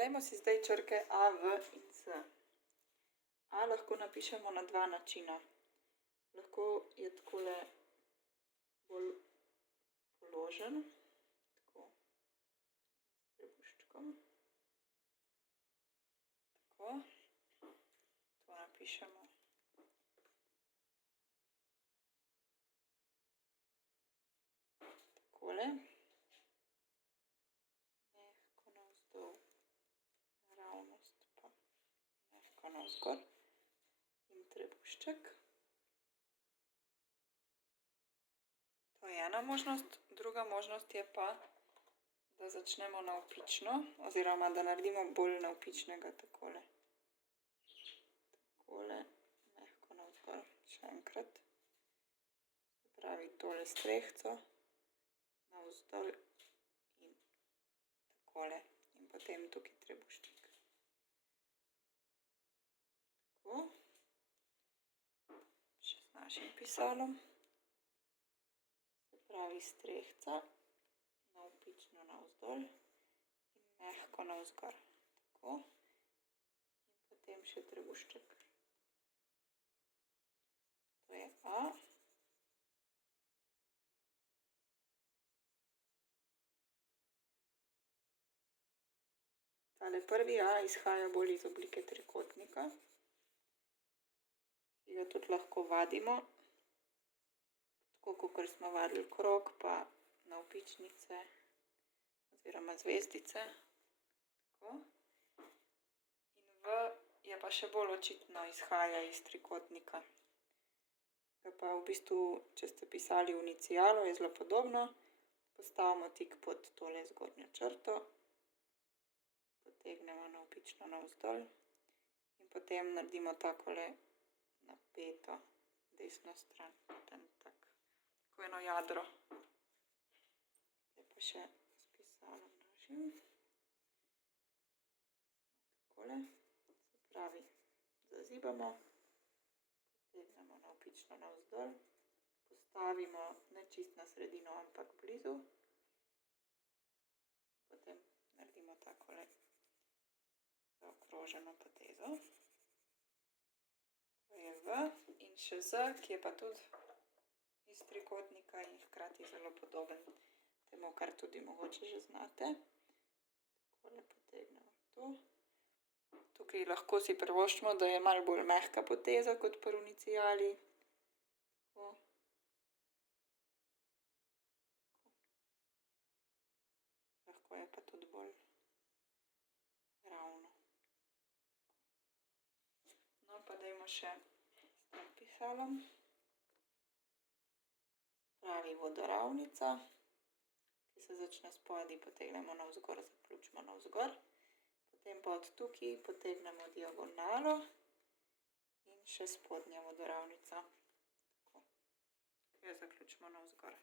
Poglejmo si zdaj črke A, V in Z. A lahko napišemo na dva načina. Lahko je takole bolj položen, tako, s trebuščkom. Tako, to napišemo takole. Mehko navzdol, naravnost pa mehko navzgor in trebušček. To je ena možnost. Druga možnost je pa, da začnemo navpično oziroma da naredimo bolj navpičnega takole. Takole, mehko navzgor, še enkrat. Se pravi tole strehico, navzdol in takole. In potem tukaj trebušček. Tako. Še z našim pisalom. Se pravi strehica, navpično navzdol in mehko navzgor. Tako. In potem še trebušček. To je A. Tale prvi A izhaja bolj iz oblike trikotnika, ki ga tudi lahko vadimo, tako kakor smo vadili krog pa navpičnice oziroma zvezdice. Tako. In V je pa še bolj očitno izhaja iz trikotnika. Ga pa v bistvu, če ste pisali inicialo, je zelo podobno. Postavimo tik pod tole zgornjo črto. Potegnemo navpično navzdol in potem naredimo takole napeto desno stran. Potem tako eno jadro. Zdaj pa še s pisalom našim. Takole. Se pravi, zazibamo, potegnemo navpično navzdol, postavimo ne čisto na sredino, ampak blizu. Potem naredimo takole zaokroženo potezo. To je V in še Z, ki je pa tudi iz trikotnika in hkrati zelo podoben temu, kar tudi mogoče že znate. Takole potegnemo tu. Tukaj lahko si privoščimo, da je malo bolj mehka poteza kot pri iniciali. Tako. Lahko je pa tudi bolj ravno. No, pa dajmo še s tem pisalom. Pravi vodoravnica, ki se začne spodaj, potegnemo navzgor, zaključimo navzgor. Potem pa od tukaj potegnemo diagonalo in še spodnja vodoravnica. Tako. Jo zaključimo navzgor.